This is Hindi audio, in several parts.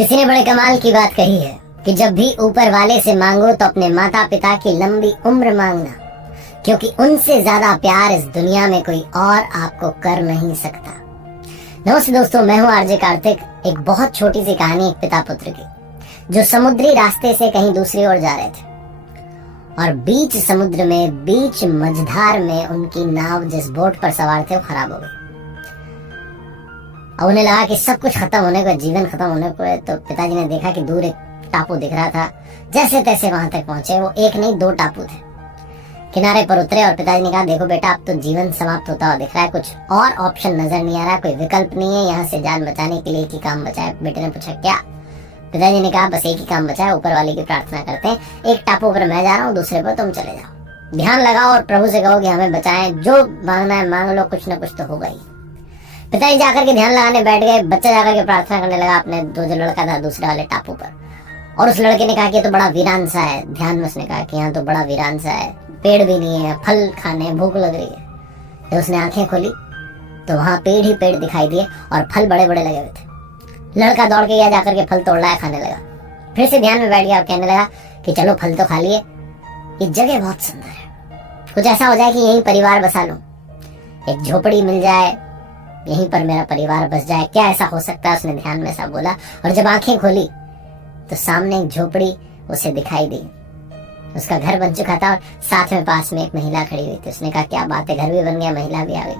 किसी ने बड़े कमाल की बात कही है कि जब भी ऊपर वाले से मांगो तो अपने माता पिता की लंबी उम्र मांगना, क्योंकि उनसे ज्यादा प्यार इस दुनिया में कोई और आपको कर नहीं सकता। नमस्ते दोस्तों, मैं हूं आरजे कार्तिक। एक बहुत छोटी सी कहानी एक पिता पुत्र की, जो समुद्री रास्ते से कहीं दूसरी ओर जा रहे थे और बीच समुद्र में, बीच मझधार में उनकी नाव जिस बोट पर सवार थे वो खराब हो गई। अब उन्हें लगा कि सब कुछ खत्म होने को, जीवन खत्म होने को है। तो पिताजी ने देखा कि दूर एक टापू दिख रहा था। जैसे तैसे वहां तक पहुंचे। वो एक नहीं 2 टापू थे। किनारे पर उतरे और पिताजी ने कहा, देखो बेटा, अब तो जीवन समाप्त होता हुआ दिख रहा है, कुछ और ऑप्शन नजर नहीं आ रहा, कोई विकल्प नहीं है, यहाँ से जान बचाने के लिए एक ही काम बचा है। बेटे ने पूछा, क्या? पिताजी ने कहा, बस एक ही काम बचा है, ऊपर वाले की प्रार्थना करते हैं। एक टापू पर मैं जा रहा हूँ, दूसरे पर तुम चले जाओ। ध्यान लगाओ और प्रभु से कहो कि हमें बचाएं, जो मांगना है मांग लो, कुछ ना कुछ तो होगा ही। पिताजी जाकर के ध्यान लगाने बैठ गए। बच्चा जाकर के प्रार्थना करने लगा अपने जो लड़का था दूसरे वाले टापू पर। और उस लड़के ने कहा कि ये तो बड़ा वीरान सा है। ध्यान में उसने कहा कि यहाँ तो बड़ा वीरान सा है, पेड़ भी नहीं है, फल खाने भूख लग रही है। जब उसने आंखें खोली तो वहां पेड़ ही पेड़ दिखाई दिए और फल बड़े बड़े लगे हुए थे। लड़का दौड़ के गया, जाकर के फल तोड़ लाया, खाने लगा। फिर से ध्यान में बैठ गया और कहने लगा कि चलो फल तो खा लिए, ये जगह बहुत सुंदर है, कुछ ऐसा हो जाए कि यहीं परिवार बसा लूं, एक झोपड़ी मिल जाए, यहीं पर मेरा परिवार बस जाए, क्या ऐसा हो सकता है? उसने ध्यान में ऐसा बोला। और जब आंखें खोली तो सामने एक झोपड़ी उसे दिखाई दी। उसका घर बन चुका था और साथ में पास में एक महिला खड़ी हुई थी। उसने कहा, क्या बात है, घर भी बन गया, महिला भी आ गई,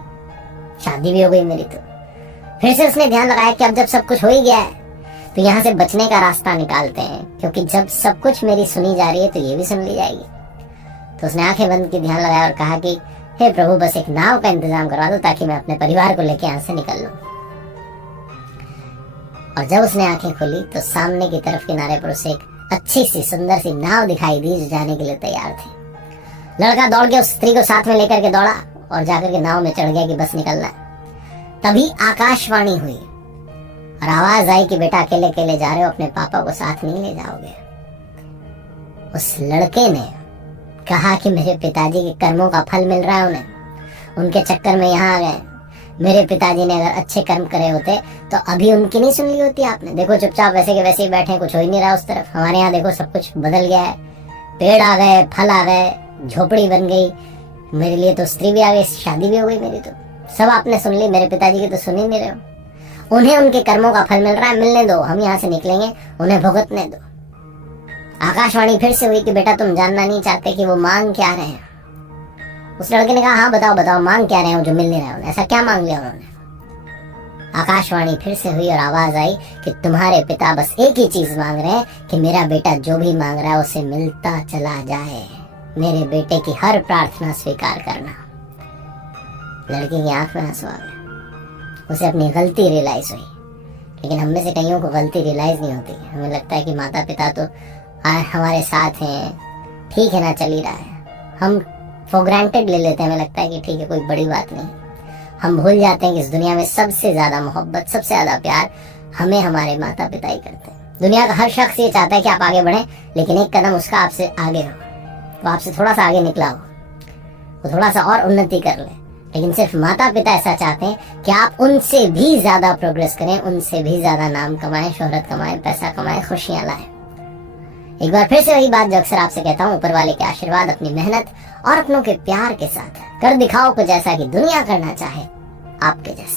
शादी भी हो गई मेरी। तो फिर से उसने ध्यान लगाया कि अब जब सब कुछ हो ही गया है तो यहाँ से बचने का रास्ता निकालते हैं, क्योंकि जब सब कुछ मेरी सुनी जा रही है तो ये भी सुन ली जाएगी। तो उसने आंखें बंद की, ध्यान लगाया और कहा कि हे प्रभु, बस एक नाव का इंतजाम करवा दो ताकि मैं अपने परिवार को लेकर यहाँ से निकल लूं। और जब उसने आंखें खोली तो सामने की तरफ किनारे पर उसे एक अच्छी सी सुंदर सी नाव दिखाई दी जो जाने के लिए तैयार थी। लड़का दौड़ के उस स्त्री को साथ में लेकर के दौड़ा और जाकर के नाव में चढ़ गया कि बस निकलना है। तभी आकाशवाणी हुई और आवाज आई कि बेटा, अकेले अकेले जा रहे हो, अपने पापा को साथ नहीं ले जाओगे। उस लड़के ने कहा कि मेरे पिताजी के कर्मों का फल मिल रहा है उन्हें, उनके चक्कर में यहाँ आ गए। मेरे पिताजी ने अगर अच्छे कर्म करे होते तो अभी उनकी नहीं सुन ली होती आपने। देखो चुपचाप वैसे के वैसे ही बैठे, कुछ हो ही नहीं रहा उस तरफ। हमारे यहाँ देखो सब कुछ बदल गया है, पेड़ आ गए, फल आ गए, झोपड़ी बन गई, मेरे लिए तो स्त्री भी आ गई, शादी भी हो गई मेरी। तो सब आपने सुन ली, मेरे पिताजी की तो सुन ही नहीं रहे हो। उन्हें उनके कर्मों का फल मिल रहा है, मिलने दो, हम यहाँ से निकलेंगे, उन्हें भुगतने दो। आकाशवाणी फिर से हुई कि बेटा, तुम जानना नहीं चाहते कि वो मांग क्या रहे हैं? उस लड़के ने कहा, हाँ बताओ बताओ, मांग क्या रहे हो जो मिल नहीं रहा है? ऐसा क्या मांग लिया उन्होंने? आकाशवाणी फिर से हुई और आवाज आई कि तुम्हारे पिता बस एक ही चीज मांग रहे हैं कि मेरा बेटा जो भी मांग रहा है उसे मिलता चला जाए, मेरे बेटे की हर प्रार्थना स्वीकार करना। लड़के की आंख में आंसू आ गए। उसे अपनी गलती रियलाइज हुई। लेकिन हम में से कईयों को गलती रियलाइज नहीं होती। हमें लगता है कि माता पिता तो हमारे साथ हैं, ठीक है ना, चल ही रहा है, हम फॉर ग्रांटेड ले लेते हैं। हमें लगता है कि ठीक है, कोई बड़ी बात नहीं। हम भूल जाते हैं कि इस दुनिया में सबसे ज्यादा मोहब्बत, सबसे ज्यादा प्यार हमें हमारे माता पिता ही करते हैं। दुनिया का हर शख्स ये चाहता है कि आप आगे बढ़ें, लेकिन एक कदम उसका आपसे आगे हो, वो आपसे थोड़ा सा आगे निकला हो, वो थोड़ा सा और उन्नति कर ले। लेकिन सिर्फ माता पिता ऐसा चाहते हैं कि आप उनसे भी ज्यादा प्रोग्रेस करें, उनसे भी ज्यादा नाम कमाएं, शोहरत कमाएं, पैसा कमाएं, खुशियां लाएं। एक बार फिर से वही बात जो अक्सर आपसे कहता हूँ, ऊपर वाले के आशीर्वाद, अपनी मेहनत और अपनों के प्यार के साथ कर दिखाओ कुछ ऐसा कि दुनिया करना चाहे आपके जैसा।